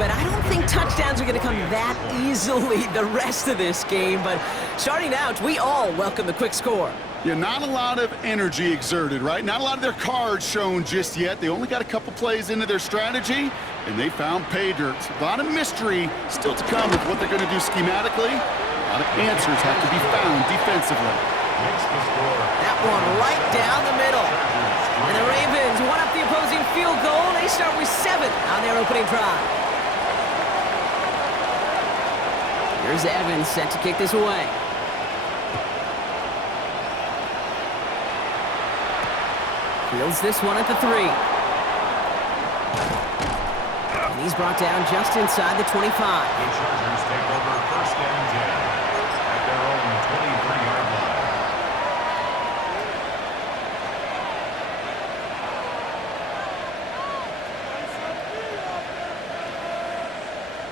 but I don't think touchdowns are going to come that easily the rest of this game. But starting out, we all welcome the quick score. Yeah, not a lot of energy exerted, right? Not a lot of their cards shown just yet. They only got a couple plays into their strategy, and they found pay dirt. A lot of mystery still to come with what they're going to do schematically. A lot of answers have to be found defensively. That one right down the middle. And the Ravens one up the opposing field goal. They start with 7 on their opening drive. Here's Evans set to kick this away. Fields this one at the 3. And he's brought down just inside the 25. The Chargers take over first and 10 at their own 23-yard line.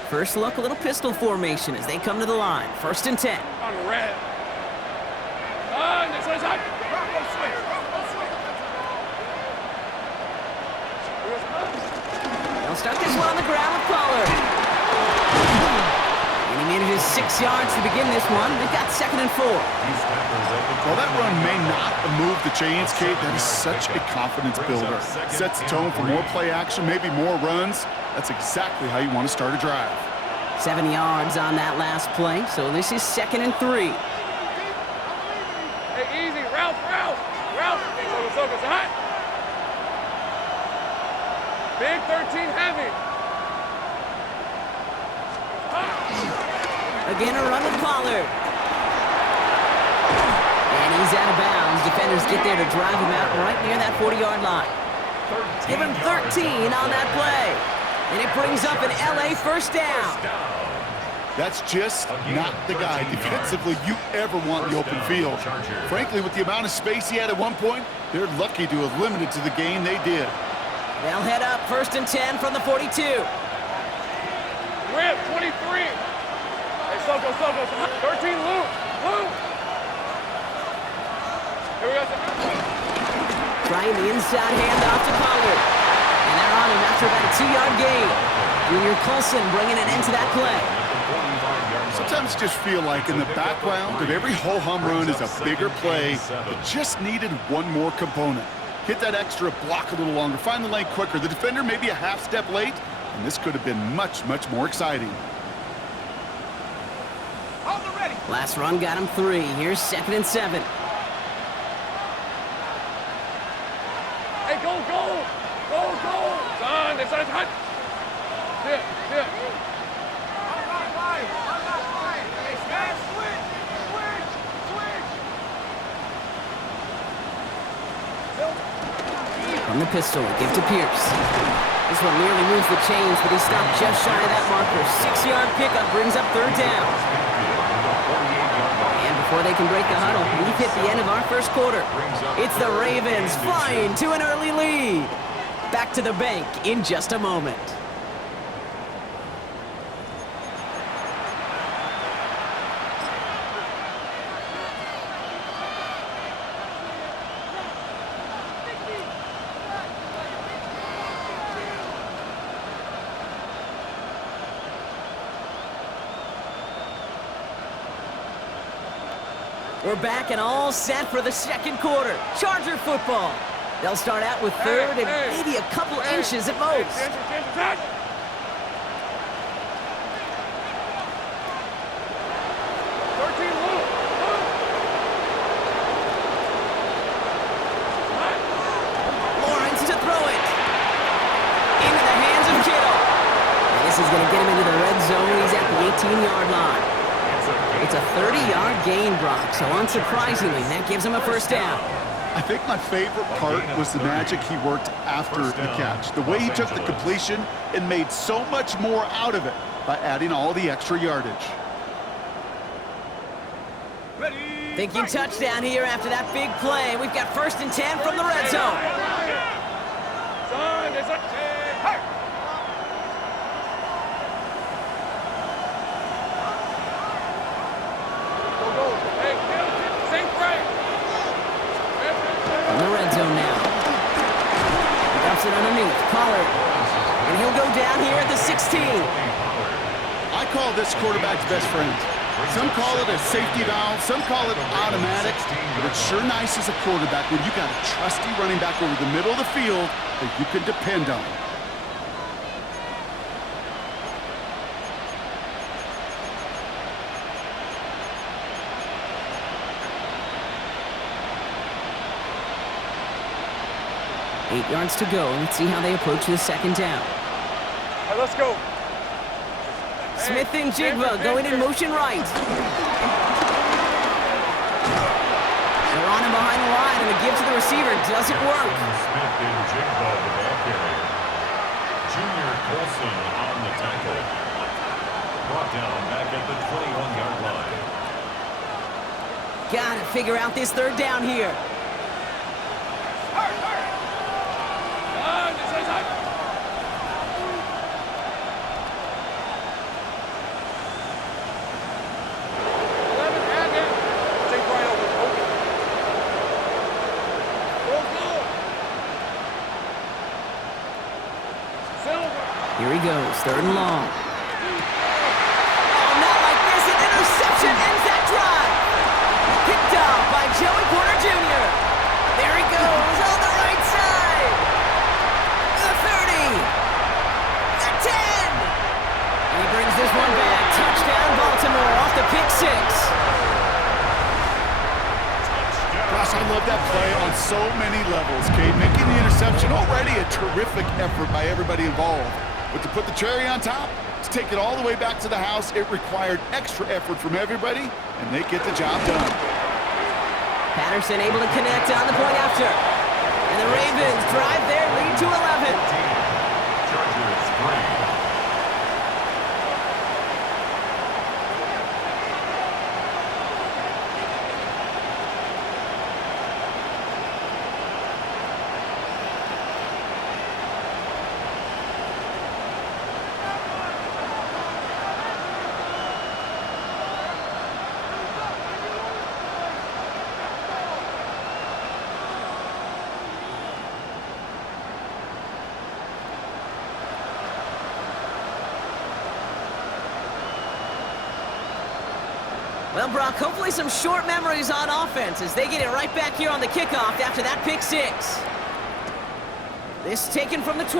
First look, a little pistol formation as they come to the line. First and 10. On the red. This one's hot. They'll start this one on the ground with Pollard. And he manages 6 yards to begin this one. They've got 2nd and 4. Well, that run may not have moved the chains, Kate. That is such a confidence builder. Sets the tone for more play action, maybe more runs. That's exactly how you want to start a drive. 7 yards on that last play, so this is 2nd and 3. Hey, easy. Ralph. It's hot. Big 13 heavy. Again, a run with Pollard. And he's out of bounds. Defenders get there to drive him out right near that 40-yard line. Give him 13 on that play. And it brings up an LA first down. That's just not the guy defensively you ever want in the open field. Frankly, with the amount of space he had at one point, they're lucky to have limited to the gain they did. They'll head up 1st and 10 from the 42. Rip, 23. Hey, Soko. 13, Luke. Here we go. Trying the inside handoff to Pollard. And they're on him after about a 2-yard gain. Junior Colson bringing an end to that play. Sometimes just feel like in the background of every ho-hum run is a bigger play that just needed one more component. Hit that extra block a little longer, find the lane quicker. The defender may be a half step late, and this could have been much, much more exciting. Last run got him 3. Here's 2nd and 7. Hey, go. Son, it's hot. Yeah. From the pistol, give to Pierce. This one nearly moves the chains, but he stopped just shy of that marker. 6-yard pickup brings up 3rd down. And before they can break the huddle, we've hit the end of our first quarter. It's the Ravens flying to an early lead. Back to the bank in just a moment. We're back and all set for the second quarter. Charger football. They'll start out with 3rd and maybe a couple inches at most. 13, Luke. Lawrence to throw it. Into the hands of Kittle. And this is going to get him into the red zone. He's at the 18-yard line. It's a 30-yard gain, Brock, so unsurprisingly, that gives him a first down. I think my favorite part was the magic he worked after the catch. The way he took the completion and made so much more out of it by adding all the extra yardage. Thinking touchdown here after that big play. We've got 1st and 10 from the red zone. Son, it's hot. In the red zone now. He drops it underneath. Pollard. And he'll go down here at the 16. call this quarterback's best friend. Some call it a safety valve, some call it automatic, but it's sure nice as a quarterback when you got a trusty running back over the middle of the field that you can depend on. Eight yards to go. Let's see how they approach this second down. All right, let's go. Smith and Jigba going in motion right. They're on him behind the line, and the give to the receiver doesn't work. Smith and Jigba, the ball carrier. Junior Colson on the tackle. Brought down back at the 21-yard line. Gotta figure out this third down here. Here he goes, third and long. Oh, not like this. An interception ends that drive. Picked off by Joey Porter Jr. There he goes on the right side. The 30. The 10. And he brings this one back. Touchdown, Baltimore off the pick six. Gosh, I love that play on so many levels, Kate. Making the interception, already a terrific effort by everybody involved. But to put the cherry on top, to take it all the way back to the house, it required extra effort from everybody, and they get the job done. Patterson able to connect on the point after. And the Ravens drive their lead to 11. Chargers 3. Well, Brock, hopefully some short memories on offense as they get it right back here on the kickoff after that pick six. This taken from the 12.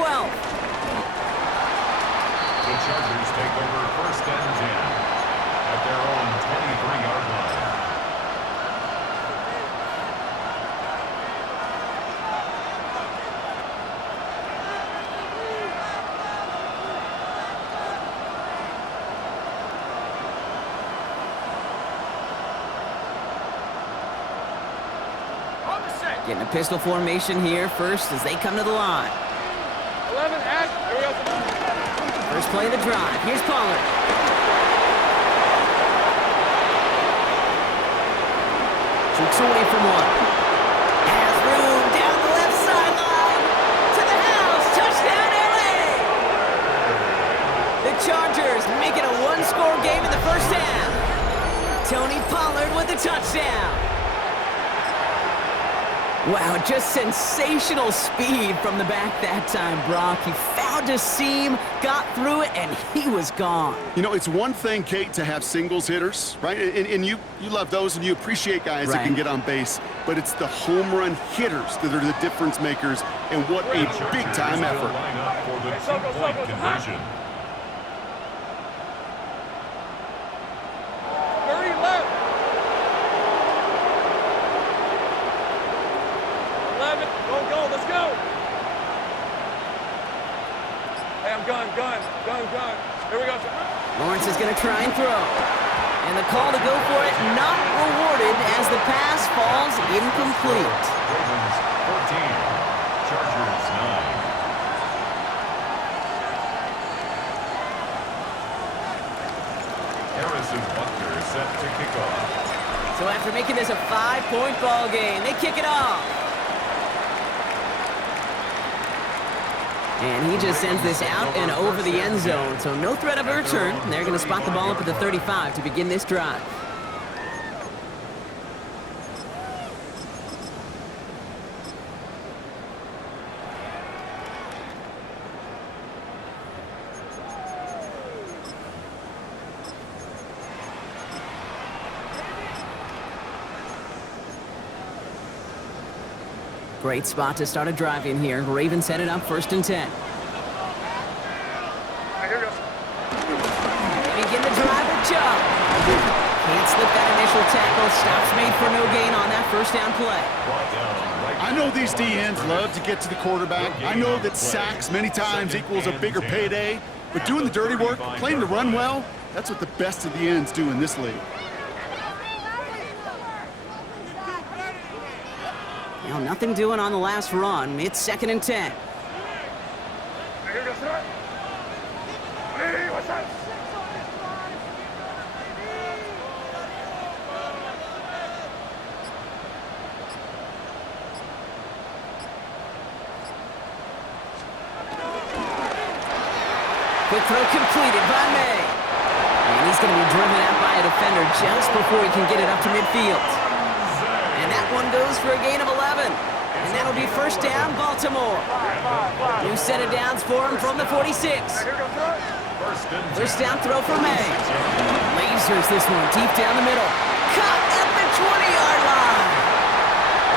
The Chargers take over first and 10 at their own 23-yard line. Getting a pistol formation here first as they come to the line. 11, act. Here we go. First play of the drive. Here's Pollard. Shoots away from one. Has room down the left sideline. To the house. Touchdown, LA! The Chargers make it a one-score game in the first half. Tony Pollard with the touchdown. Wow, just sensational speed from the back that time, Brock. He found a seam, got through it, and he was gone. You know, it's one thing, Kate, to have singles hitters, right? And you love those and you appreciate guys that can get on base. But it's the home run hitters that are the difference makers, and what a big-time effort. Line up for the two-point conversion. 30 left. 11. Go, let's go. Hey, I'm gun. Here we go. Lawrence is going to try and throw. And the call to go for it not rewarded as the pass falls incomplete. Ravens 14, Chargers 9. Harrison Butker is set to kick off. So after making this a 5-point ball game, they kick it off. And he just sends this out and over the end zone. So no threat of a return. They're going to spot the ball up at the 35 to begin this drive. Great spot to start a drive in here. Ravens headed up 1st and 10. Begin to drive a jump. Can't slip that initial tackle. Stops made for no gain on that 1st down play. I know these D-ends love to get to the quarterback. I know that sacks many times equals a bigger payday. But doing the dirty work, playing to run well, that's what the best of the ends do in this league. Now, nothing doing on the last run. It's 2nd and 10. Quick throw completed by May. And he's going to be driven out by a defender just before he can get it up to midfield. And that one goes for a gain of 11. And that'll be 1st down, Baltimore. New set of downs for him from the 46. 1st down throw for May. Lasers this one deep down the middle. Caught at the 20-yard line.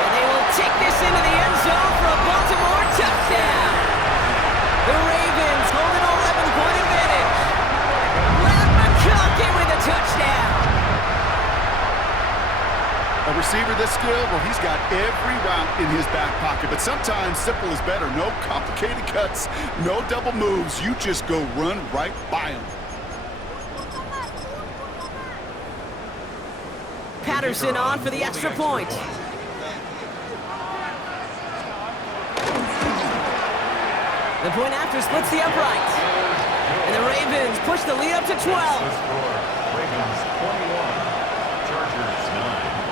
And they will take this into the end zone for a Baltimore touchdown. The Ravens hold an 11-point advantage. Lamb McConkey with a touchdown. A receiver this skilled, well, he's got every route in his back pocket. But sometimes simple is better. No complicated cuts, no double moves. You just go run right by him. Patterson on for the extra point. The point after splits the upright. And the Ravens push the lead up to 12. Ravens 21, Chargers 9.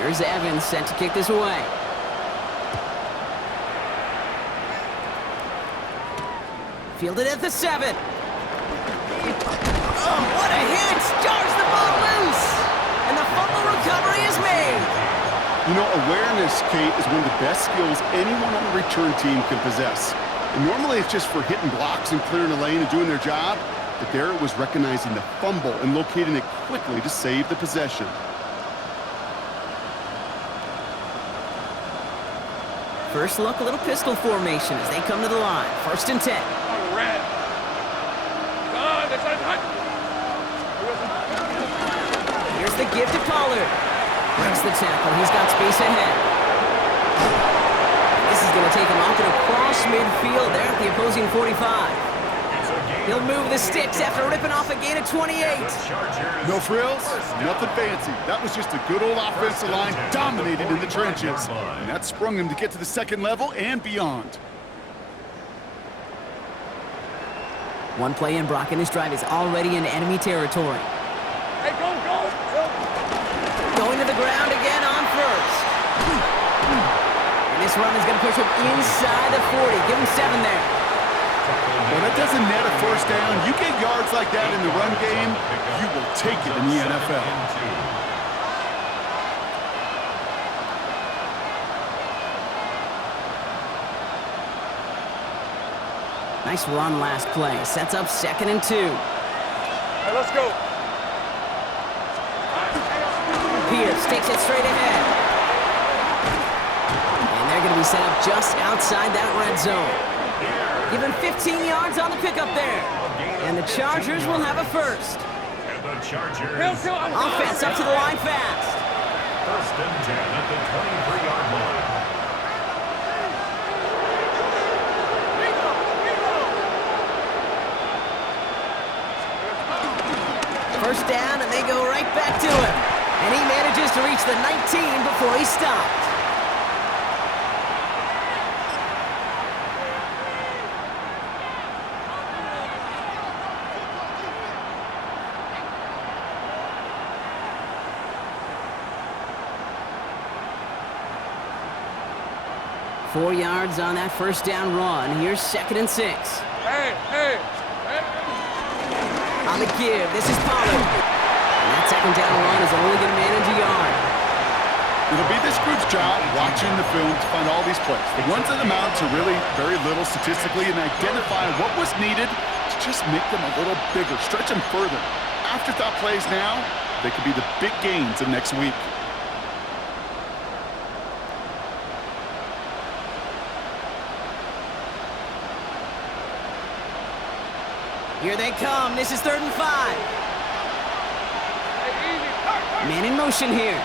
Here's Evans set to kick this away. Fielded at the 7. Oh, what a hit! Jars the ball loose! And the fumble recovery is made. You know, awareness, Kate, is one of the best skills anyone on the return team can possess. And normally it's just for hitting blocks and clearing the lane and doing their job. But there it was recognizing the fumble and locating it quickly to save the possession. First look, a little pistol formation as they come to the line. 1st and 10. Here's the give to Pollard. Breaks the tackle. He's got space ahead. This is going to take him off and across midfield there at the opposing 45. He'll move the sticks after ripping off a gain of 28. No frills, nothing fancy. That was just a good old offensive line dominated in the trenches. And that sprung him to get to the 2nd level and beyond. One play in, Brock, and his drive is already in enemy territory. Hey, go! Going to the ground again on 1st. And this run is going to push him inside the 40. Give him 7 there. Well, that doesn't net a 1st down. You get yards like that in the run game, you will take it in the NFL. Nice run last play. Sets up 2nd and 2. Hey, let's go. Pierce takes it straight ahead. And they're going to be set up just outside that red zone. Give him 15 yards on the pickup there. And the Chargers will have a 1st. And the Chargers. Offense up to the line fast. 1st and 10 at the 23-yard line. First down, and they go right back to him. And he manages to reach the 19 before he stopped. Four yards on that 1st down run. Here's 2nd and 6. Hey! On the give, this is Pollard. And that 2nd down run is only going to manage a yard. It'll be this group's job watching the film to find all these plays. The ones that amount to really very little statistically and identify what was needed to just make them a little bigger, stretch them further. Afterthought plays now, they could be the big gains of next week. Here they come. This is 3rd and 5. Man in motion here.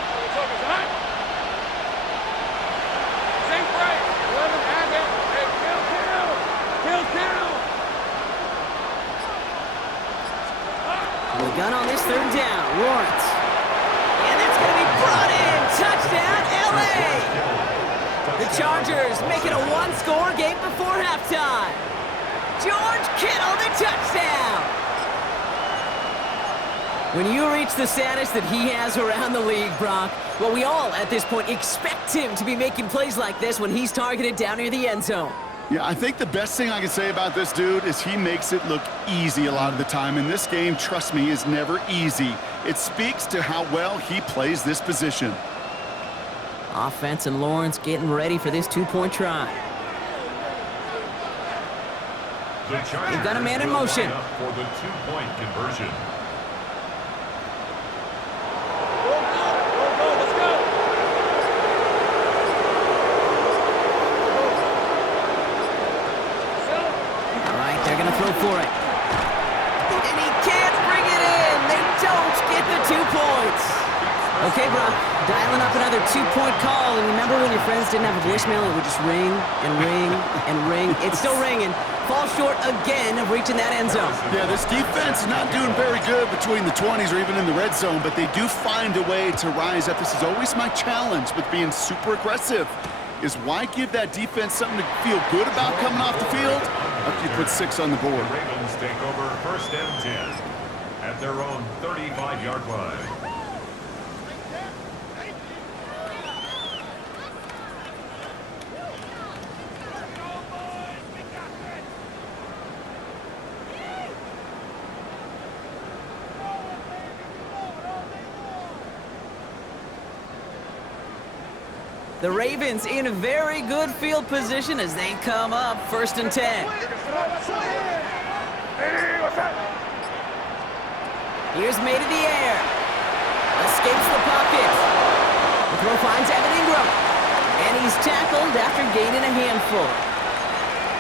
Same break. 11 and it. Hey, kill. The gun on this 3rd down. Lawrence. And that's going to be brought in. Touchdown, L.A. The Chargers make it a one-score game before halftime. George Kittle, the touchdown! When you reach the status that he has around the league, Brock, well, we all, at this point, expect him to be making plays like this when he's targeted down near the end zone. Yeah, I think the best thing I can say about this dude is he makes it look easy a lot of the time. And this game, trust me, is never easy. It speaks to how well he plays this position. Offense and Lawrence getting ready for this two-point try. They've got a man in motion. For the two-point conversion. Let's go. All right, they're going to throw for it. And he can't bring it in. They don't get the 2 points. Okay, Brock, dialing up another two-point call. And remember when your friends didn't have a voicemail? It would just ring and ring and ring. It's still ringing. Fall short again of reaching that end zone. Yeah, this defense is not doing very good between the 20s or even in the red zone, but they do find a way to rise up. This is always my challenge with being super aggressive, is why give that defense something to feel good about coming off the field after you put 6 on the board. The Ravens take over 1st and 10 at their own 35-yard line. The Ravens in a very good field position as they come up 1st and 10. Here's May to the air. Escapes the pocket. The throw finds Evan Ingram. And he's tackled after gaining a handful.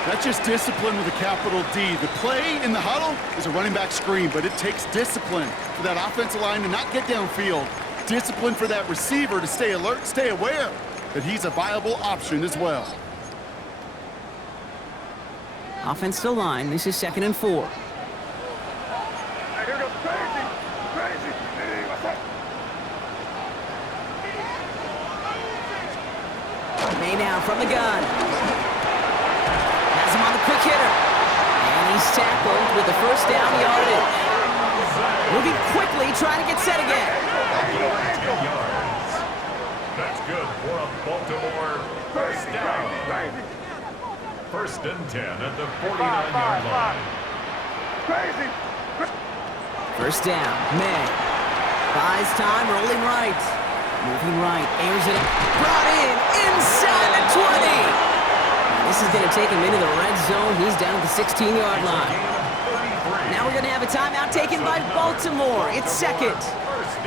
That's just discipline with a capital D. The play in the huddle is a running back screen, but it takes discipline for that offensive line to not get downfield. Discipline for that receiver to stay alert, stay aware that he's a viable option as well. Offensive line, this is 2nd and 4. Here goes crazy. Hey, what's that? May now from the gun. Has him on the quick hitter. And he's tackled with the 1st down yardage. Moving quickly, trying to get set again. 10 yards. That's good for a Baltimore 1st down. 1st and 10 at the 49-yard line. Crazy. 1st down, May. Buys time, rolling right. Moving right, airs it up. Brought in, inside the 20. This is going to take him into the red zone. He's down at the 16-yard line. Now we're going to have a timeout taken by Baltimore. It's 2nd.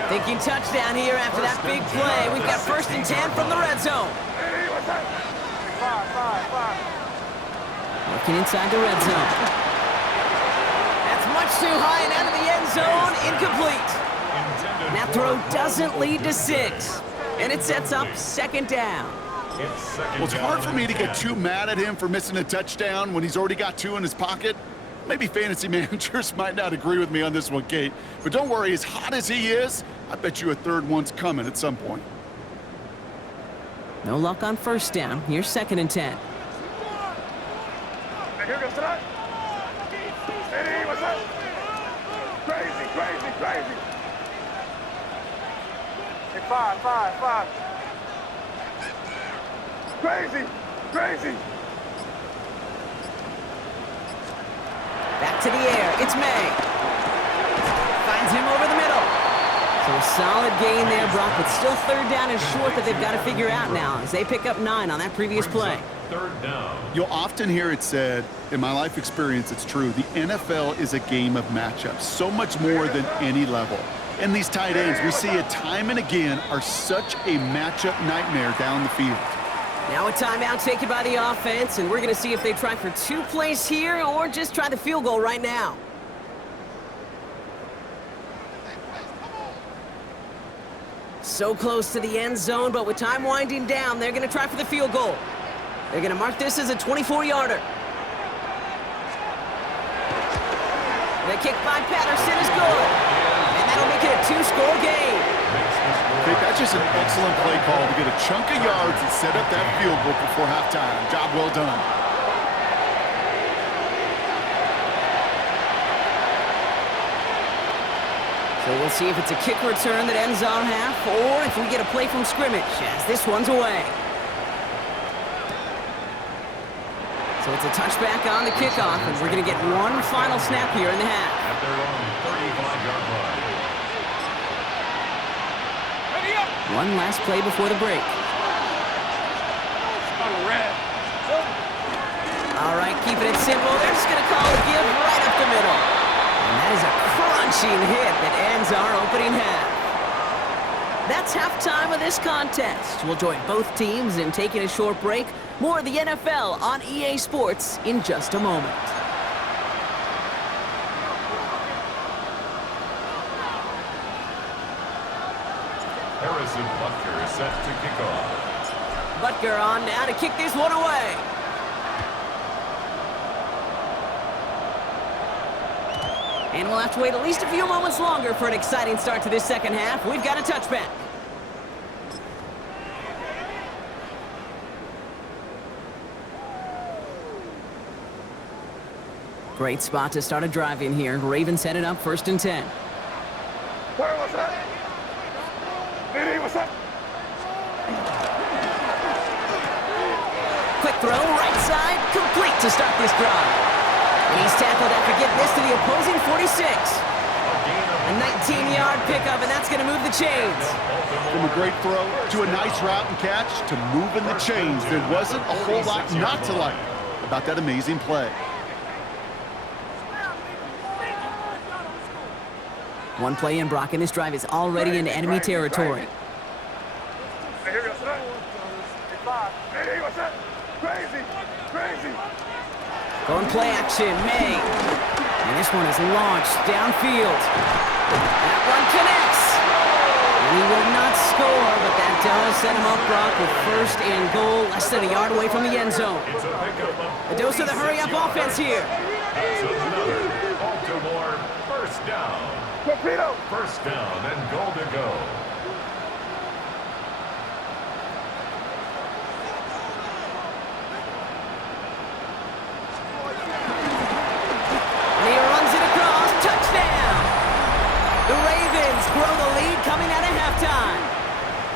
Thinking touchdown here after that big play. We've got 1st and 10 from the red zone. Hey, what's that? 5. Looking inside the red zone. That's much too high and out of the end zone. Incomplete. And that throw doesn't lead to 6. And it sets up 2nd down. Well, it's hard for me to get too mad at him for missing a touchdown when he's already got 2 in his pocket. Maybe fantasy managers might not agree with me on this one, Kate. But don't worry, as hot as he is, I bet you a 3rd one's coming at some point. No luck on 1st down. Here's 2nd and 10. Here goes tonight. Hey, what's that? Crazy. Hey, 5. Crazy. Back to the air. It's May. Finds him over the middle. So a solid gain there, Brock, but still third down and short that they've got to figure out now as they pick up 9 on that previous play. Third down. You'll often hear it said, in my life experience, it's true, the NFL is a game of matchups, so much more than any level. And these tight ends, we see it time and again, are such a matchup nightmare down the field. Now a timeout taken by the offense, and we're going to see if they try for 2 plays here or just try the field goal right now. So close to the end zone, but with time winding down, they're going to try for the field goal. They're going to mark this as a 24-yarder. The kick by Patterson is good. And that'll make it a 2-score game. Okay, that's just an excellent play call to get a chunk of yards and set up that field goal before halftime. Job well done. So we'll see if it's a kick return that ends on half, or if we get a play from scrimmage, as this one's away. So it's a touchback on the kickoff, and we're going to get one final snap here in the half. At their own 35-yard line. Ready up. One last play before the break. Red. All right, keeping it simple. They're just going to call a give right up the middle. And that is a crunching hit that ends our opening half. That's halftime of this contest. We'll join both teams in taking a short break. More of the NFL on EA Sports in just a moment. Harrison Butker is set to kick off. Butker on now to kick this one away. And we'll have to wait at least a few moments longer for an exciting start to this second half. We've got a touchback. Great spot to start a drive in here. Ravens headed up 1st and 10. Where was that? Diddy, what's up? Quick throw, right side, complete to start this drive. And he's tackled after getting this to the opposing 46. A 19-yard pickup, and that's going to move the chains. From a great throw to a nice route and catch to moving the chains, there wasn't a whole lot not to like about that amazing play. One play in, Brock, and this drive is already into enemy territory. Hey, here we go, son. Hey, 5. Hey, what's that? Crazy, crazy. Going play action, May. And this one is launched downfield. That one connects. And he will not score, but that does set him up, Brock, with 1st and goal, less than a yard away from the end zone. A dose of the hurry-up offense here. That's another Baltimore first down. Torpedo. First down and goal to go. And he runs it across. Touchdown! The Ravens grow the lead coming out of halftime.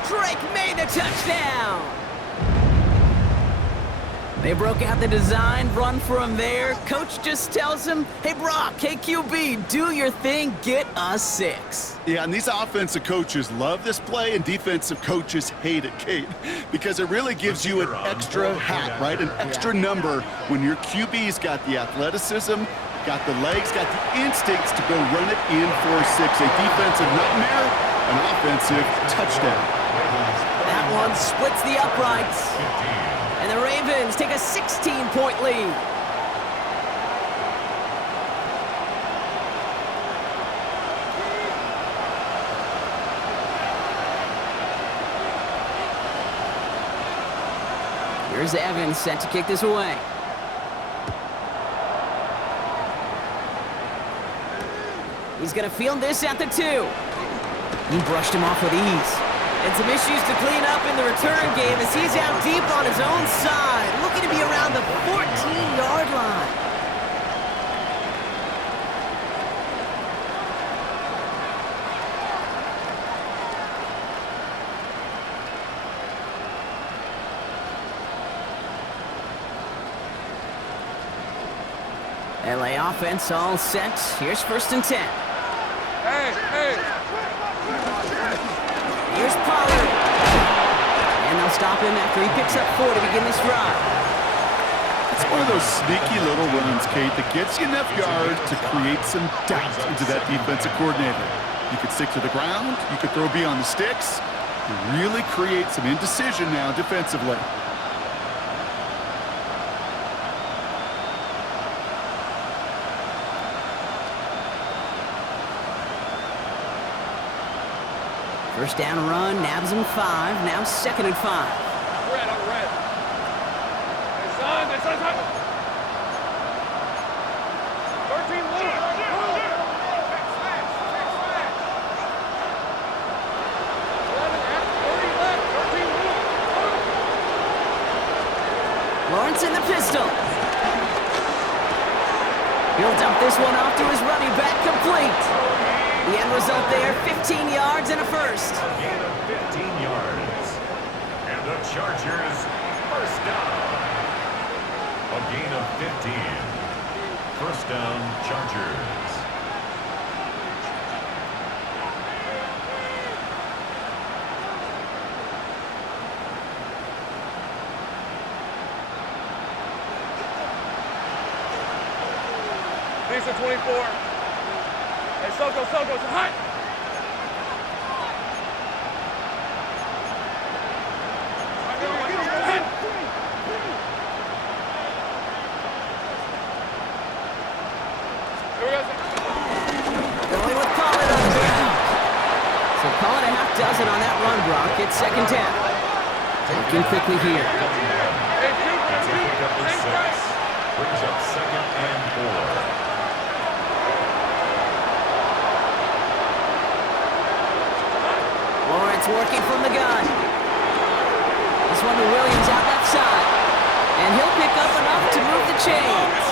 Drake made the touchdown! They broke out the design, run from there. Coach just tells him, hey, Brock, hey, QB, do your thing, get us 6. Yeah, and these offensive coaches love this play, and defensive coaches hate it, Kate, because it really gives you an extra hat, right? An extra number when your QB's got the athleticism, got the legs, got the instincts to go run it in for a 6. A defensive nightmare, an offensive touchdown. That one splits the uprights. And the Ravens take a 16-point lead. Here's Evans set to kick this away. He's going to field this at the 2. He brushed him off with ease. And some issues to clean up in the return game as he's out deep on his own side, looking to be around the 14-yard line. LA offense all set. Here's 1st and 10. Hey, hey. stop him after he picks up 4 to begin this drive. It's one of those sneaky little runs, Kate, that gets you enough yards to create some doubt into that defensive coordinator. You could stick to the ground, you could throw beyond the sticks, you really create some indecision now defensively. First down run, nabs him 5, now 2nd and 5. I'm red. Hey, son, that's on time. 13 move. Lawrence in the pistol. He'll dump this one off to his running back, complete. The end result there, 15 yards and a first. A gain of 15 yards. And the Chargers first down. A gain of 15. First down, Chargers. These are 24. Hey, Soko, it's hot. Going with Pollard on the ground. So call it a half dozen on that run, Brock. It's 2nd down. Looking quickly here. That's a pickup of 6. Brings up 2nd and 4. Lawrence working from the gun. This one to Williams out left side. And he'll pick up enough to move the chains.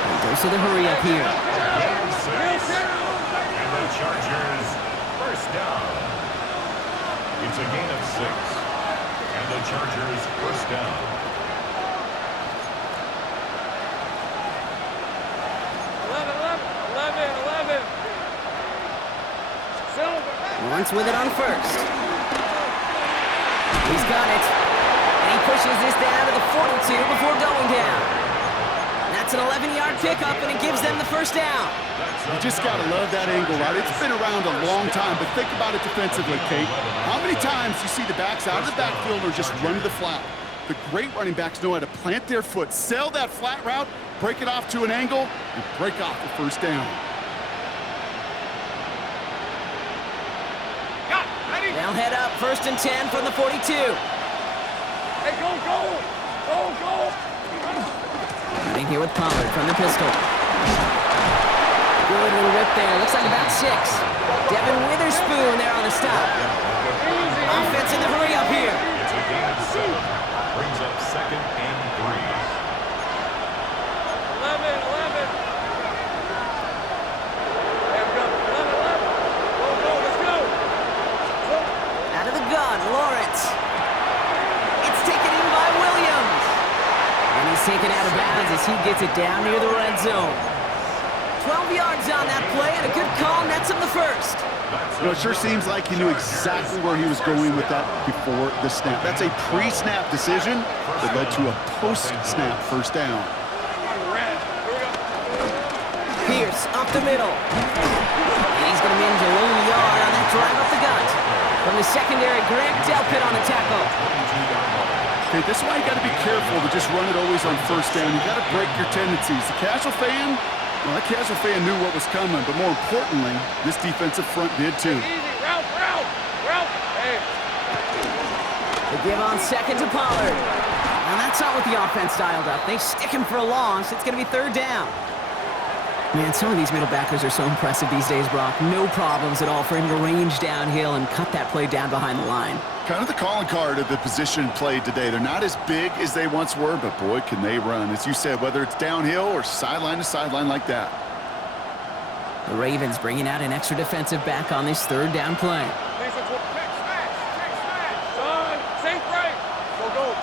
And goes to the hurry up here. Gain 6. And the Chargers first down. It's a gain of 6. And the Chargers first down. Lawrence with it on first. He's got it. And he pushes this down to the 42 before going down. That's an 11-yard pickup, and it gives them the first down. You just got to love that angle, right? It's been around a long time, but think about it defensively, Kate. How many times you see the backs out of the backfield or just run to the flat? The great running backs know how to plant their foot, sell that flat route, break it off to an angle, and break off the first down. They'll head up 1st and 10 from the 42. Hey, go! Running here with Pollard from the pistol. Good little rip there. Looks like about 6. Devin Witherspoon there on the stop. Offense in the hurry up here. It's a gain of 7. Brings up 2nd and 3. 11. Hey, I'm good. 11. Go, let's go. Out of the gun, Lawrence. It's taken in by Williams. And he's taken out of bounds as he gets it down near the red zone. 12 yards on that play, and a good call nets him the first. You know, it sure seems like he knew exactly where he was going with that before the snap. That's a pre-snap decision that led to a post-snap first down. Pierce up the middle. And he's going to manage a lone yard on that drive up the gut. From the secondary, Grant Delpit on the tackle. Okay, this is why you got to be careful to just run it always on first down. You got to break your tendencies. The casual fan, well, that casual fan knew what was coming, but more importantly, this defensive front did too. Easy, Ralph. Hey. They give on 2nd to Pollard. And that's not what the offense dialed up. They stick him for a loss. It's going to be 3rd down. Man, some of these middle backers are so impressive these days, Brock. No problems at all for him to range downhill and cut that play down behind the line. Kind of the calling card of the position played today. They're not as big as they once were, but boy, can they run. As you said, whether it's downhill or sideline to sideline like that. The Ravens bringing out an extra defensive back on this 3rd down play. Son, safe right. Go.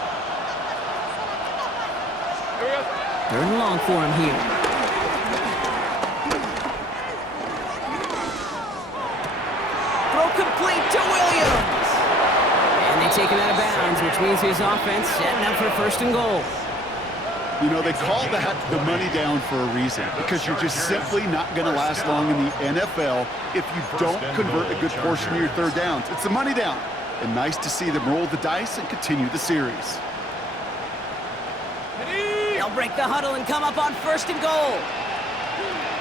Here we go. 3rd and long for him here. Throw complete to Williams. And they take him out of bounds, which means his offense setting up for first and goal. You know, they call that the money down for a reason, because you're just simply not going to last long in the NFL if you don't convert a good portion of your third downs. It's the money down. And nice to see them roll the dice and continue the series. They'll break the huddle and come up on first and goal. All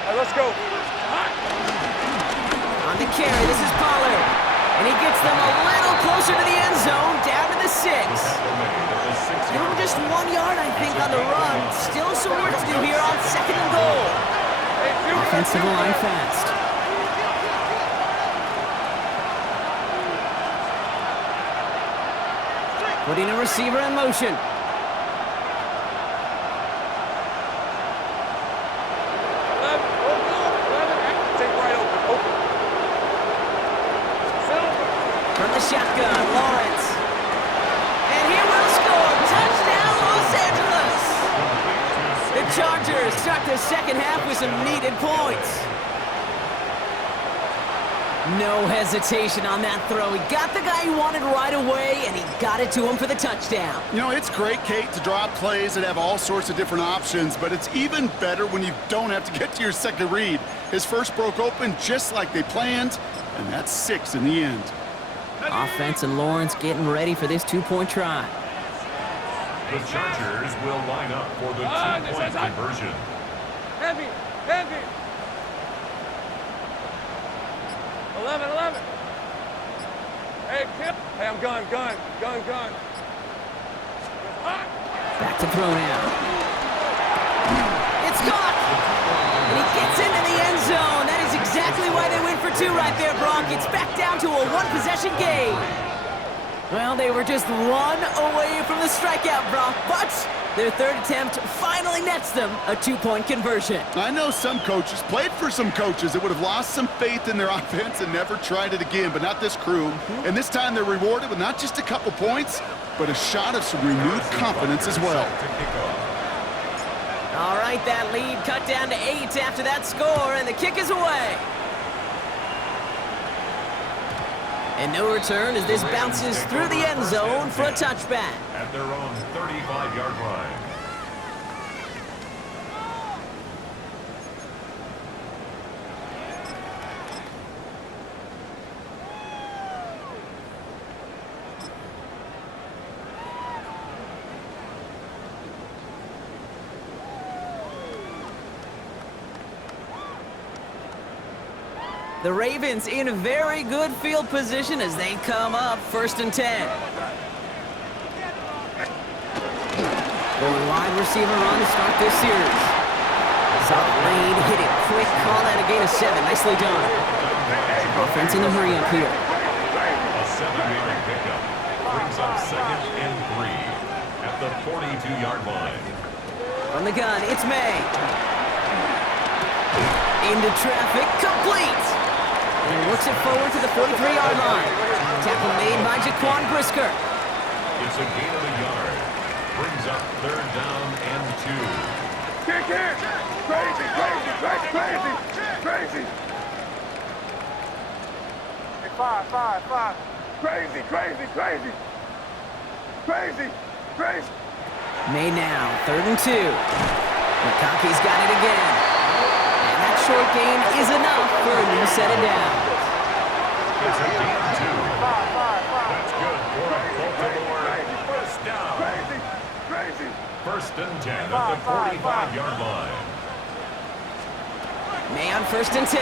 right, let's go. On the carry, this is Pollard. And he gets them a little closer to the end zone, down to the 6. Give him just 1 yard, I think, on the run. Still some work to do here on second and goal. Offensive line fast. Putting a receiver in motion. From the shotgun, Lawrence. And he will score. Touchdown, Los Angeles. The Chargers start the second half with some needed points. No hesitation on that throw. He got the guy he wanted right away, and he got it to him for the touchdown. You know, it's great, Kate, to draw up plays that have all sorts of different options, but it's even better when you don't have to get to your second read. His first broke open just like they planned, and that's 6 in the end. Offense and Lawrence getting ready for this two-point try. The Chargers will line up for the two-point conversion. Heavy. 11. Hey, Kip. Hey, I'm gun. Back to throw now. It's caught! And he gets into the end zone. That is exactly why they went for 2 right there, Brock. It's back down to a one-possession game. Well, they were just 1 away from the strikeout, Brock, but their third attempt finally nets them a 2-point conversion. I know some coaches, played for some coaches that would have lost some faith in their offense and never tried it again, but not this crew. And this time they're rewarded with not just a couple points, but a shot of some renewed confidence as well. All right, that lead cut down to 8 after that score, and the kick is away. And no return as this bounces through the end zone for a touchback. At their own 35-yard line. The Ravens in very good field position as they come up first and 10. Going wide receiver run to start this series. Saw the lane, hit it quick, call that a gain of 7. Nicely done. Offense in the hurry up here. A 7-yard pickup brings up second and 3 at the 42-yard line. From the gun, it's May. Into traffic, complete. And works it forward to the 43-yard line. Tackle made by Jaquan Brisker. It's a gain of a yard. Brings up third down and 2. Kick in. Crazy. Hey, 5. Crazy. Made now, third and 2. McConkey's got it again. And that short gain is enough for a new set of downs. It's a gain of 2. That's good for a Baltimore first down. Crazy. First and 10 at the 45-yard line. May on first and 10.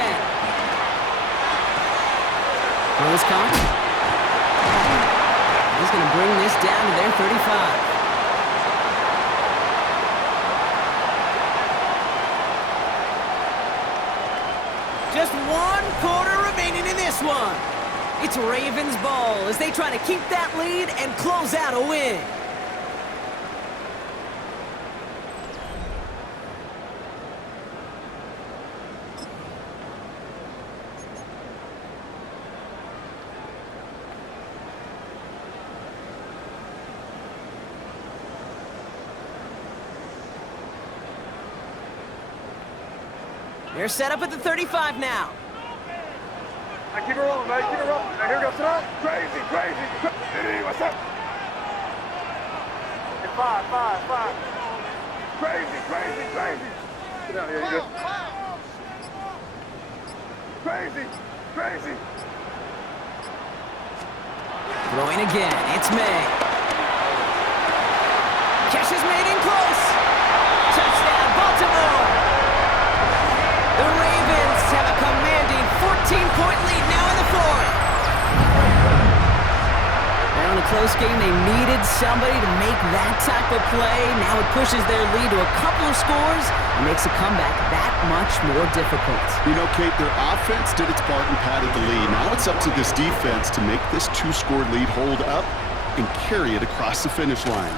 Throws caught. He's going to bring this down to their 35. Just 1 quarter remaining in this one. It's Ravens ball as they try to keep that lead and close out a win. They're set up at the 35 now. Keep it rolling, man. Keep it rolling. Now, here we go. Sit up. Crazy. Hey, what's up? Five. Crazy. Sit down here, you good? Crazy. Throwing again, it's May. Catch is made in close. Touchdown, Baltimore. The Ravens have a commanding 14-point lead now in the fourth. Now in a close game, they needed somebody to make that type of play. Now it pushes their lead to a couple of scores and makes a comeback that much more difficult. You know, Kate, their offense did its part and padded the lead. Now it's up to this defense to make this two-score lead hold up and carry it across the finish line.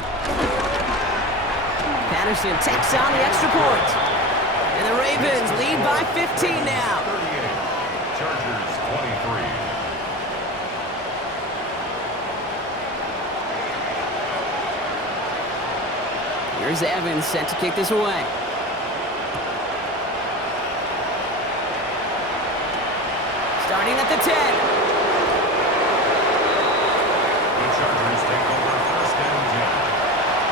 Patterson takes on the extra point. And the Ravens lead by 15 now. 38. Chargers 23. Here's Evans set to kick this away. Starting at the 10. The Chargers take over first and 10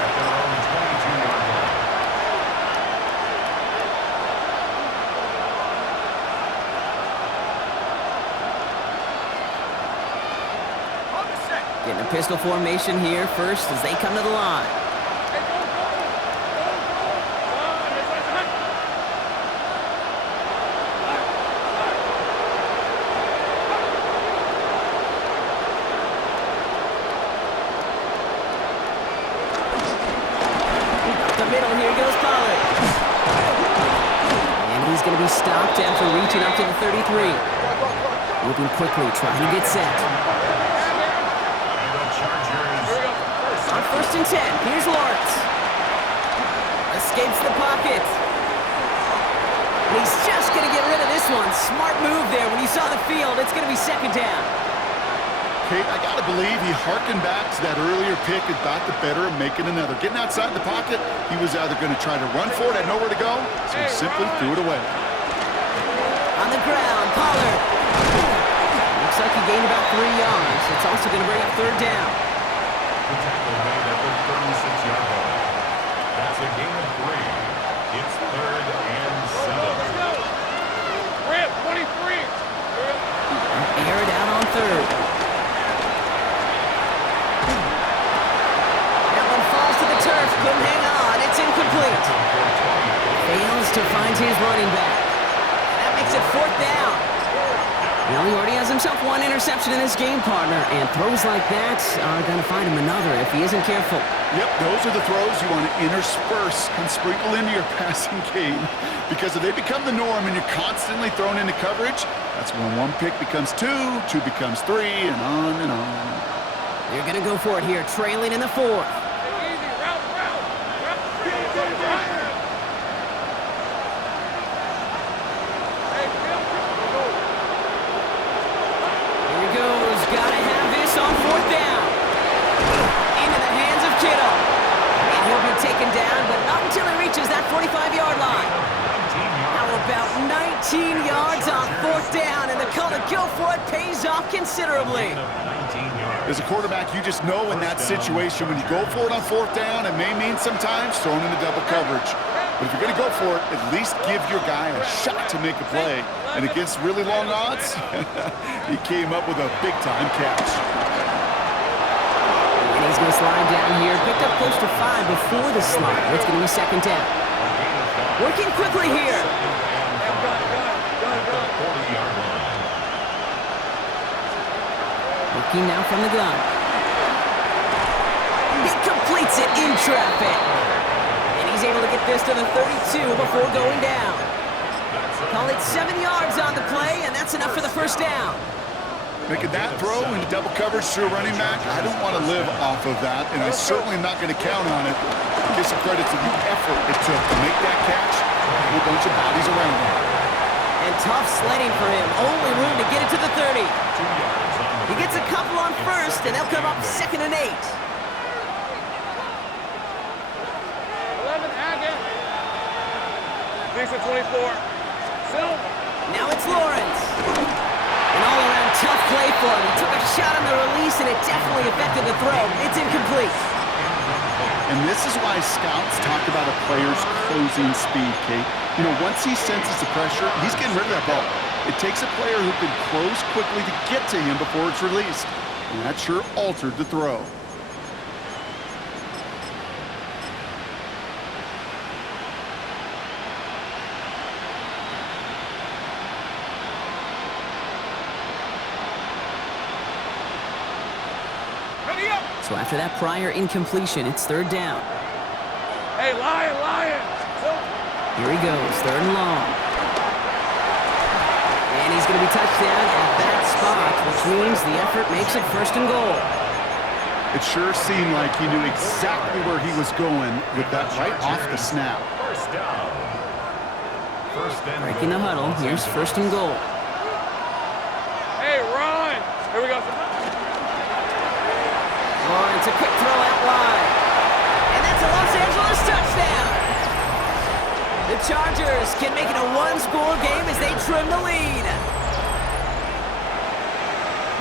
at their own 22-yard line. Getting a pistol formation here first as they come to the line. Going to be stopped after reaching up to the 33. Moving quickly, trying to get set. On first and 10, here's Lawrence. Escapes the pocket. He's just going to get rid of this one. Smart move there. When he saw the field, it's going to be second down. Kate, I got to believe he harkened back to that earlier pick and thought the better of making another. Getting outside the pocket, he was either going to try to run for it, had nowhere to go, so he simply threw it away. On the ground, Pollard. Looks like he gained about 3 yards. It's also going to bring up third down. The tackle made at the 36-yard line. That's a gain of 3. It's third and 7. Rip, 23. Air it out on third. That one falls to the turf. Couldn't hang on. It's incomplete. Fails to find his running back. That makes it fourth down. Well, he already has himself one interception in his game, partner, and throws like that are going to find him another if he isn't careful. Yep, those are the throws you want to intersperse and sprinkle into your passing game, because if they become the norm and you're constantly thrown into coverage, that's when one pick becomes two becomes three, and on and on. They're going to go for it here, trailing in the fourth. Down, but not until he reaches that 45-yard line. How about 19 yards on fourth down, and the call to go for it pays off considerably. As a quarterback, you just know in that situation when you go for it on fourth down, it may mean sometimes throwing into double coverage. But if you're going to go for it, at least give your guy a shot to make a play. And against really long odds, he came up with a big-time catch. He's going to slide down here. Picked up close to 5 before the slide. It's going to be second down. Working quickly here. Looking now from the gun. He completes it in traffic. And he's able to get this to the 32 before going down. Call it 7 yards on the play, and that's enough for the first down. Making that throw into double coverage to a running back, I don't want to live off of that, and I certainly am not going to count on it. Give some credit to the effort it took to make that catch, a whole bunch of bodies around him. And tough sledding for him. Only room to get it to the 30. He gets a couple on first, and they'll come up second and 8. 11, Hackett. Makes it 24. Silver. Now it's Lawrence. An all-around tough play for him. He took a shot on the release, and it definitely affected the throw. It's incomplete. And this is why scouts talk about a player's closing speed, Kate. You know, once he senses the pressure, he's getting rid of that ball. It takes a player who can close quickly to get to him before it's released. And that sure altered the throw. So after that prior incompletion, it's third down. Hey, Lion! Here he goes, third and long. And he's going to be touched down at that spot, which means the effort makes it first and goal. It sure seemed like he knew exactly where he was going with that right off the snap. First down. Breaking the huddle, here's first and goal. Hey, run! Here we go. Lawrence, a quick throw out wide. And that's a Los Angeles touchdown. The Chargers can make it a one-score game as they trim the lead.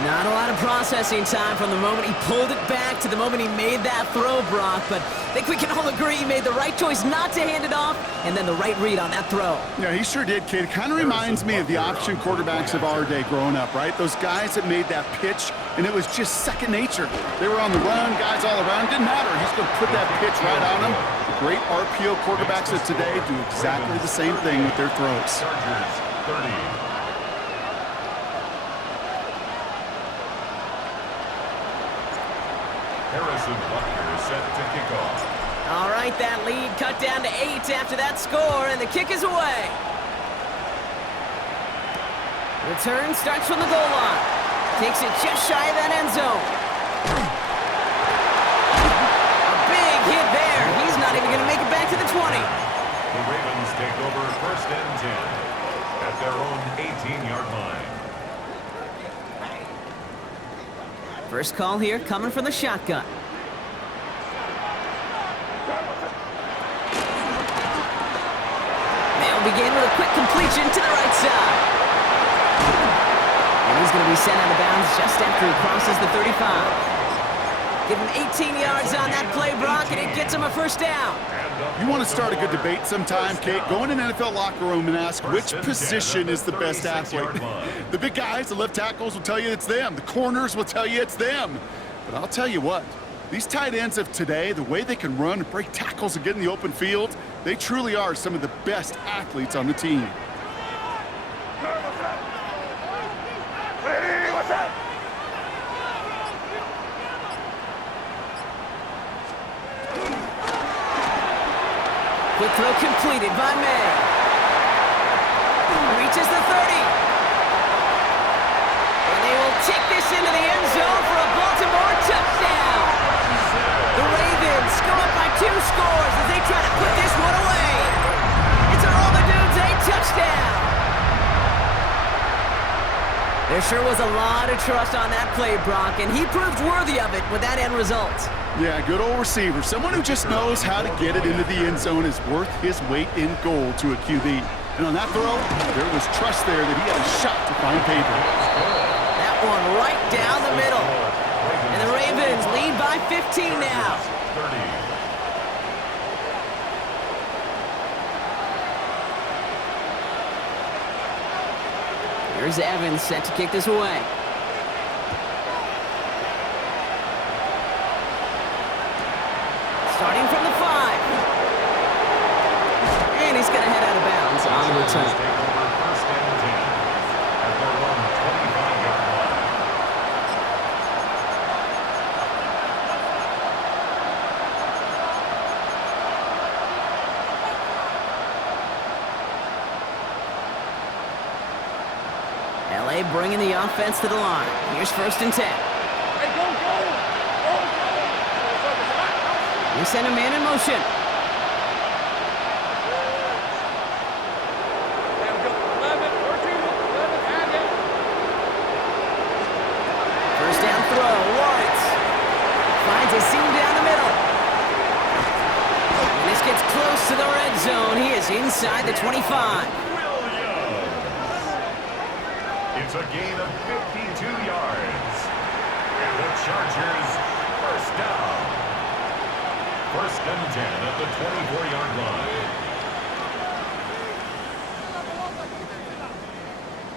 Not a lot of processing time from the moment he pulled it back to the moment he made that throw, Brock, but I think we can all agree he made the right choice not to hand it off and then the right read on that throw. Yeah, he sure did, Kate. It kind of reminds me of the option quarterbacks of our day growing up, right? Those guys that made that pitch, and it was just second nature. They were on the run, guys all around. Didn't matter. He's going to put that pitch right on them. The great RPO quarterbacks of today do exactly the same thing with their throws. Chargers 30. Harrison Butker is set to kick off. All right, that lead cut down to 8 after that score, and the kick is away. Return starts from the goal line. Takes it just shy of that end zone. A big hit there. He's not even going to make it back to the 20. The Ravens take over first and 10 at their own 18-yard line. First call here coming from the shotgun. They'll begin with a quick completion to the right side. And he's going to be sent out of bounds just after he crosses the 35. Give him 18 yards on that play, Brock, and it gets him a first down. You want to start a good debate sometime, Kate? Go in an NFL locker room and ask which position is the best athlete. The big guys, the left tackles will tell you it's them. The corners will tell you it's them. But I'll tell you what, these tight ends of today, the way they can run and break tackles and get in the open field, they truly are some of the best athletes on the team. Hey, what's up? Quick throw completed by May. Reaches the 30. And they will take this into the end zone for a Baltimore touchdown. The Ravens go up by 2 scores as they try to put this one away. It's a Roll the Dudes a touchdown. There sure was a lot of trust on that play, Brock, and he proved worthy of it with that end result. Yeah, good old receiver. Someone who just knows how to get it into the end zone is worth his weight in gold to a QB. And on that throw, there was trust there that he had a shot to find paper. That one right down the middle. And the Ravens lead by 15 now. 30. Here's Evans set to kick this away. Starting from the 5. And he's going to head out of bounds on the return. Take over first and 10 at their own 25-yard line. LA bringing the offense to the line. Here's first and 10. Hey, go! We send a man in motion. First down throw, Lawrence. Finds a seam down the middle. And this gets close to the red zone. He is inside the 25. It's a gain of 52 yards. And the Chargers first down. First and 10 at the 24-yard line.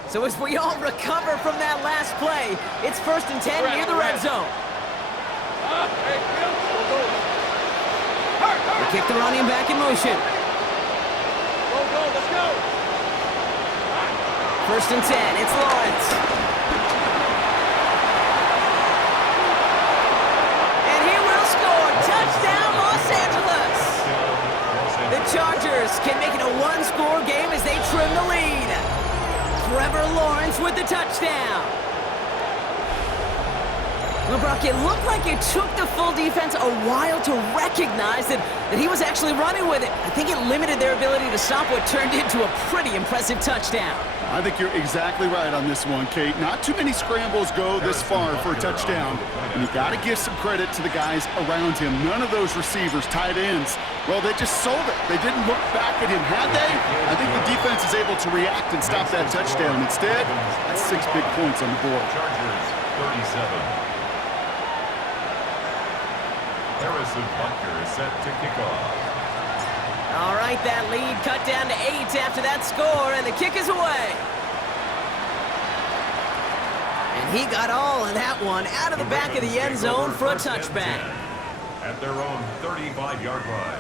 So as we all recover from that last play, it's first and 10 near the red zone. They kick the running back in motion. Let's go. First and 10, it's Lawrence. And he will score. Touchdown, Los Angeles. The Chargers can make it a one-score game as they trim the lead. Trevor Lawrence with the touchdown. Well, Brock, it looked like it took the full defense a while to recognize that he was actually running with it. I think it limited their ability to stop what turned into a pretty impressive touchdown. I think you're exactly right on this one, Kate. Not too many scrambles go this far for a touchdown, and you got to give some credit to the guys around him. None of those receivers, tight ends, well, they just sold it. They didn't look back at him, had they? I think the defense is able to react and stop that touchdown. Instead, that's 6 big points on the board. Chargers 37. Harrison Butker is set to kick off. All right, that lead cut down to 8 after that score, and the kick is away. And he got all of that one out of the back of the end zone for a touchback. At their own 35-yard line.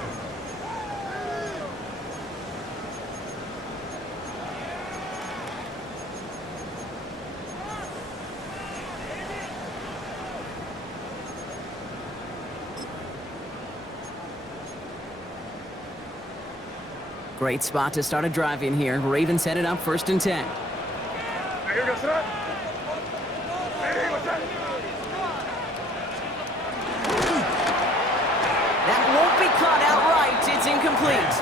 Great spot to start a drive in here. Ravens headed up first and 10. Hey, here goes that. Hey, what's that? That won't be caught outright. It's incomplete.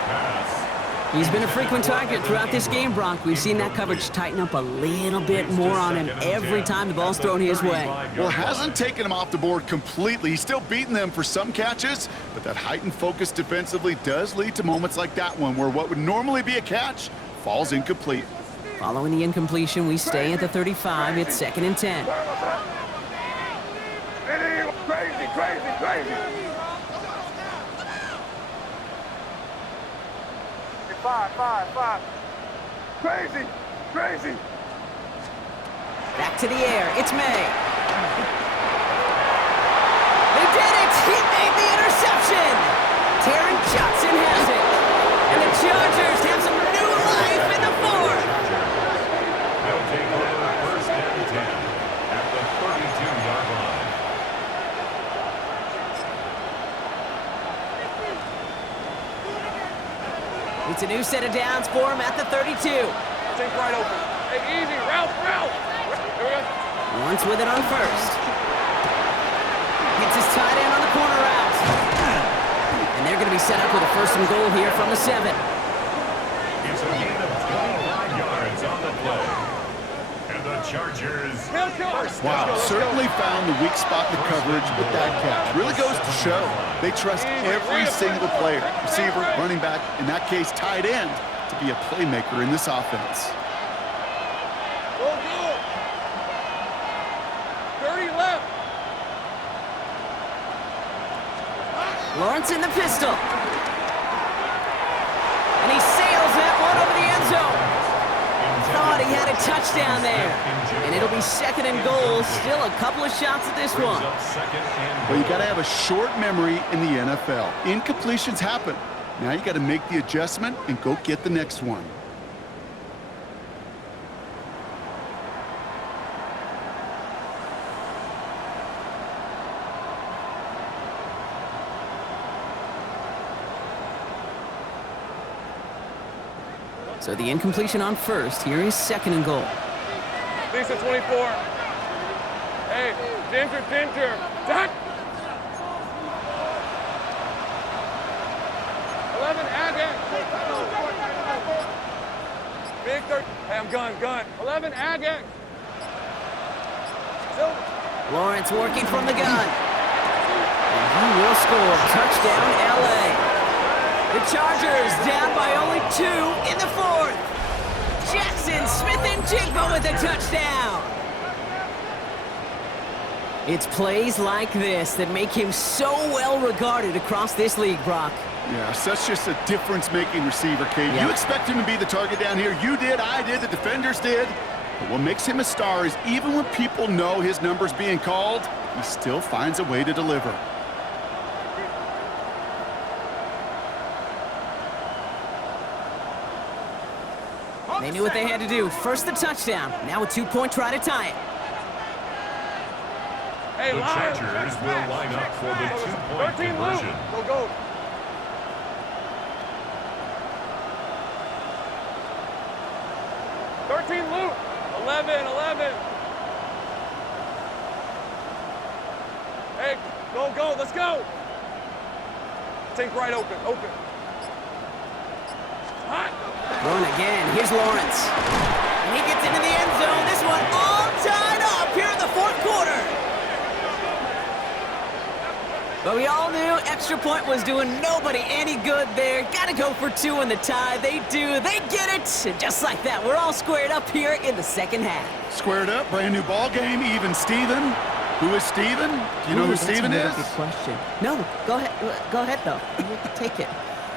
He's been a frequent target throughout this game, Brock. We've seen that coverage tighten up a little bit more on him every time the ball's thrown his way. Well, it hasn't taken him off the board completely. He's still beating them for some catches, but that heightened focus defensively does lead to moments like that one where what would normally be a catch falls incomplete. Following the incompletion, we stay at the 35. It's second and 10. Hey, crazy. Five. Crazy. Back to the air. It's May. They did it! He made the interception! Taron Johnson has it. And the Chargers have some new life in the fourth. They'll take over first and 10 at the 32-yard line. It's a new set of downs for him at the 32. Take right open. Hey, easy. Route. Here we go. Lawrence with it on first. Gets his tight end on the corner route. And they're going to be set up with a first and goal here from the 7. It's a gain of 25 yards on the play. And the Chargers. Wow, certainly found the weak spot in the coverage with that catch. Really goes to show they trust every single player, receiver, running back, in that case, tight end, to be a playmaker in this offense. 30 left. Lawrence in the pistol. And he sails that one over the end zone. Thought he had a touchdown there. And it'll be second and goal. Still a couple of shots at this one. Well, you got to have a short memory in the NFL. Incompletions happen. Now you got to make the adjustment and go get the next one. So the incompletion on first. Here is second and goal. Lisa 24. Hey, Ginger. Zach. 11, Agate. Big 30. Hey, I'm gun. 11, Agate. Lawrence working from the gun. And he will score. Touchdown, L.A. The Chargers down by only 2 in the fourth. Jackson Smith-Njigba with a touchdown. It's plays like this that make him so well regarded across this league, Brock. Yeah, such just a difference-making receiver, Kate. Yeah. You expect him to be the target down here. You did, I did, the defenders did. But what makes him a star is even when people know his number's being called, he still finds a way to deliver. They knew what they had to do. First the touchdown. Now a 2-point try to tie it. Hey, The Chargers will line up for the 2-point 13 conversion. Luke. Go. 13 Luke. 11. Hey, go. Let's go. Take right open. Hot. Throwing again. Here's Lawrence. And he gets into the end zone. This one all tied up here in the fourth quarter. But we all knew extra point was doing nobody any good there. Got to go for 2 in the tie. They do. They get it. And just like that, we're all squared up here in the second half. Squared up, brand new ball game, even Steven. Who is Steven? Do you know who Steven is? That's a very good question. No, go ahead though. You can take it.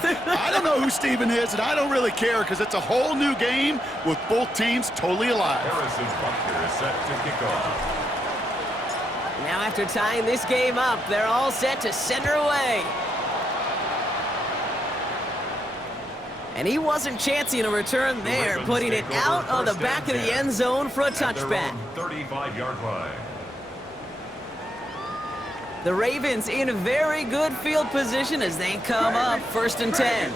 I don't know who Steven is, and I don't really care because it's a whole new game with both teams totally alive. Harrison Butker is set to kick off. Now after tying this game up, they're all set to send her away. And he wasn't chancing a return there, Ravens putting it take over out of the first back and of the 10 end zone for a at their touchback. own 35-yard line. The Ravens in a very good field position as they come up first and 10.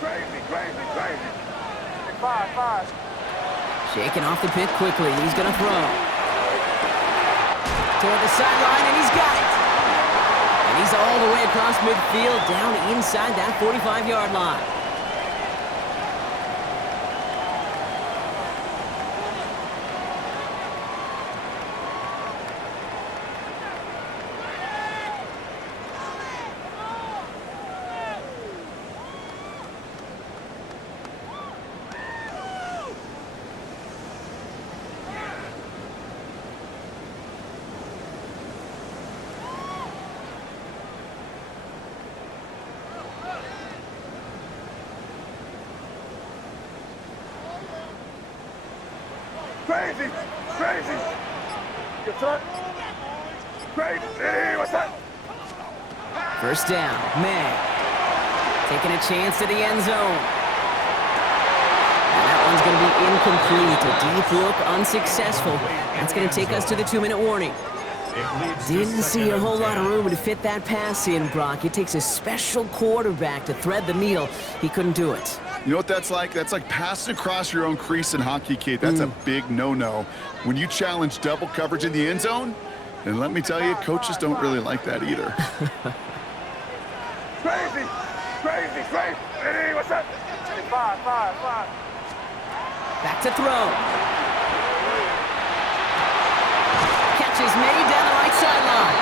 Crazy. 5. Shaking off the pit quickly, and he's going to throw. Toward the sideline, and he's got it. And he's all the way across midfield, down inside that 45-yard line. Crazy. Good son. Crazy. What's that? First down, May. Taking a chance to the end zone. And that one's going to be incomplete. A deep look, unsuccessful. That's going to take us to the 2-minute warning. Didn't see a whole lot of room to fit that pass in, Brock. It takes a special quarterback to thread the needle. He couldn't do it. You know what that's like? That's like passing across your own crease in hockey, Kate. That's a big no-no. When you challenge double coverage in the end zone, and let me tell you, coaches don't really like that either. Crazy. Hey, what's that? 5. Back to throw. Catch is made down the right sideline.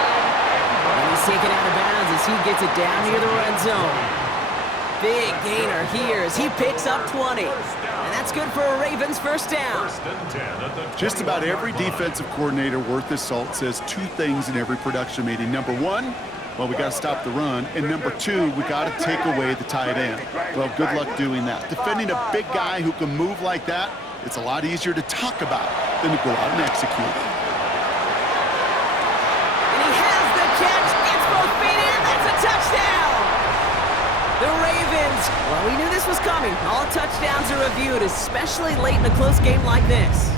And he's taken out of bounds as he gets it down near the red zone. Big gainer here as he picks up 20. And that's good for a Ravens first down. First and 10 at the Just about 21-yard every line. defensive coordinator worth his salt says 2 things in every production meeting. Number 1, well, we got to stop the run. And number 2, we got to take away the tight end. Well, good luck doing that. Defending a big guy who can move like that, it's a lot easier to talk about than to go out and execute. And he has the catch. It's both feet in. That's a touchdown. The Ravens, well, we knew this was coming. All touchdowns are reviewed, especially late in a close game like this.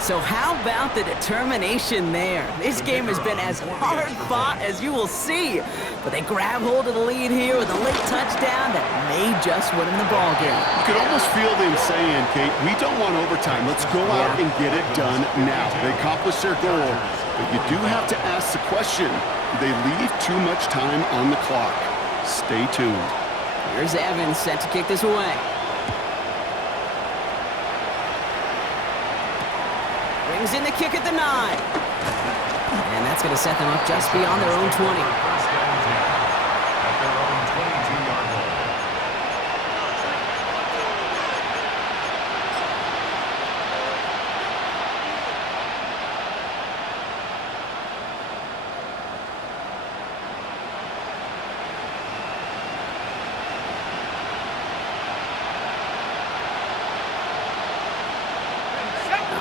So how about the determination there? This game has been as hard fought as you will see. But they grab hold of the lead here with a late touchdown that may just win them the ball game. You could almost feel them saying, Kate, we don't want overtime. Let's go out and get it done now. They accomplished their goal, but you do have to ask the question, do they leave too much time on the clock? Stay tuned. Here's Evans set to kick this away. Brings in the kick at the 9. And that's going to set them up just beyond their own 20. First and 10 at their own 22-yard line.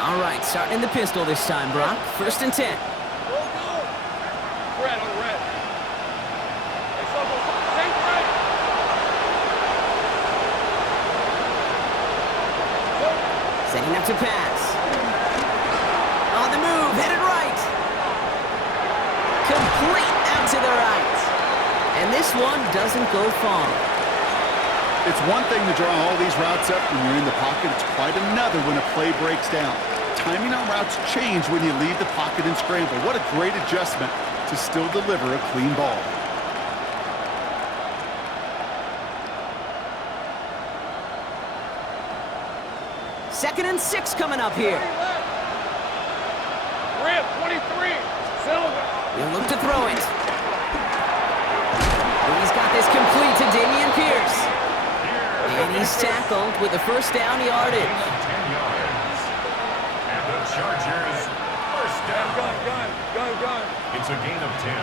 All right, starting in the pistol this time, Brock. 1st and 10. Red on red. Hey, same red. Setting up to pass. On the move, headed right. Complete out to the right. And this one doesn't go far. It's one thing to draw all these routes up when you're in the pocket. It's quite another when a play breaks down. Timing on routes change when you leave the pocket and scramble. What a great adjustment to still deliver a clean ball. Second and 6 coming up here. Red 23. Silver. He'll look to throw it. He's got this complete to Dameon Pierce. And he's tackled with the 1st down yardage. 10 yards. And the Chargers, first down. Gun. It's a gain of 10.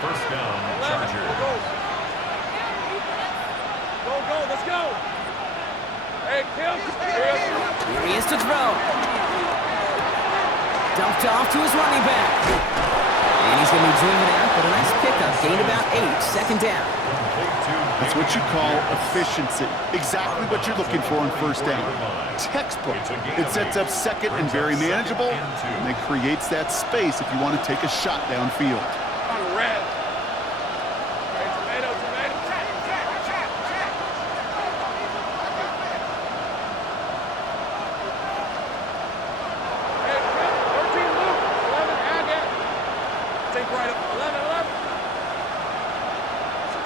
First down, 11. Chargers. Go. Let's go. Hey, Kim. Here he is to throw. Dumped off to his running back. And he's going to be driven out, but a nice pickup. Gained about 8, 2nd down. That's what you call efficiency. Exactly what you're looking for on 1st down. Textbook. It sets up 2nd and very manageable, and it creates that space if you want to take a shot downfield. On red. Hey, tomato. Hey, 13 Luke. 11 Agate. Take right up. 11.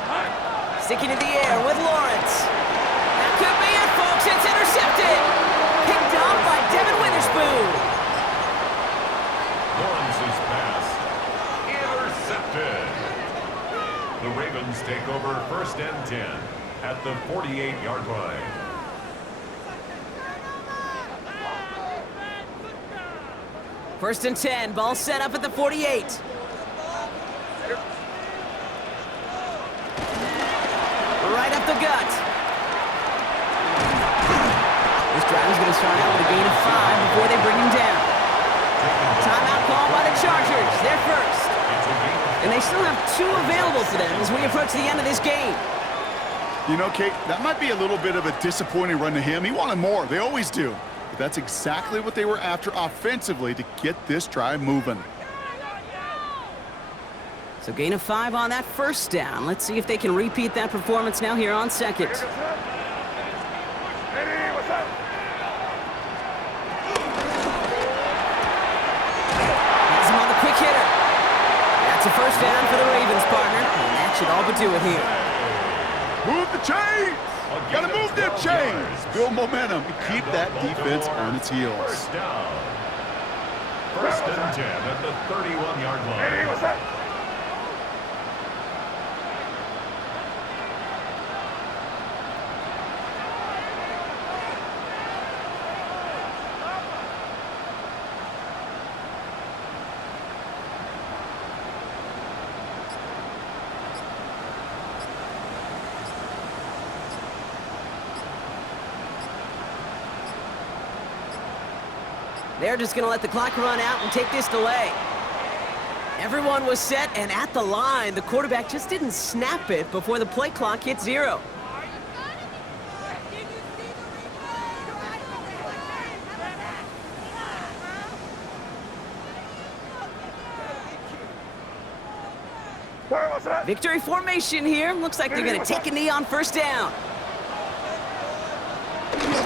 Time. Sticking in the air with Lawrence. That could be it, folks. It's intercepted. Picked off by Devin Witherspoon. Lawrence's pass intercepted. The Ravens take over 1st and 10 at the 48-yard line. First and 10. Ball set up at the 48. Right up the gut. This drive is going to start out with a gain of 5 before they bring him down. Timeout call by the Chargers. They're first. And they still have 2 available for them as we approach the end of this game. You know, Kate, that might be a little bit of a disappointing run to him. He wanted more. They always do. But that's exactly what they were after offensively to get this drive moving. So gain of 5 on that 1st down. Let's see if they can repeat that performance now here on 2nd. Hey, what's up? Has him on the quick hitter. That's a 1st down for the Ravens, partner. And that should all but do it here. Move the chains! Gotta move them chains! Build momentum and keep that defense on its heels. First down. 1st and 10 at the 31-yard line. Hey, what's up? They're just going to let the clock run out and take this delay. Everyone was set and at the line. The quarterback just didn't snap it before the play clock hit 0. Hey, what's up? Victory formation here. Looks like they're going to take a knee on 1st down.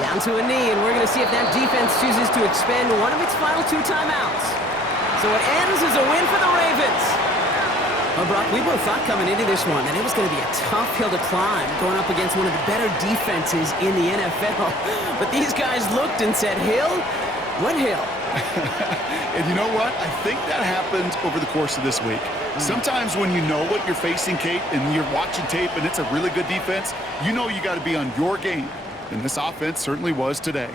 Down to a knee, and we're going to see if that defense chooses to expend one of its final 2 timeouts. So it ends as a win for the Ravens. Well, Brock, we both thought coming into this one that it was going to be a tough hill to climb going up against one of the better defenses in the NFL. But these guys looked and said, Hill? What hill? And you know what? I think that happened over the course of this week. Sometimes when you know what you're facing, Kate, and you're watching tape and it's a really good defense, you know you got to be on your game. And this offense certainly was today.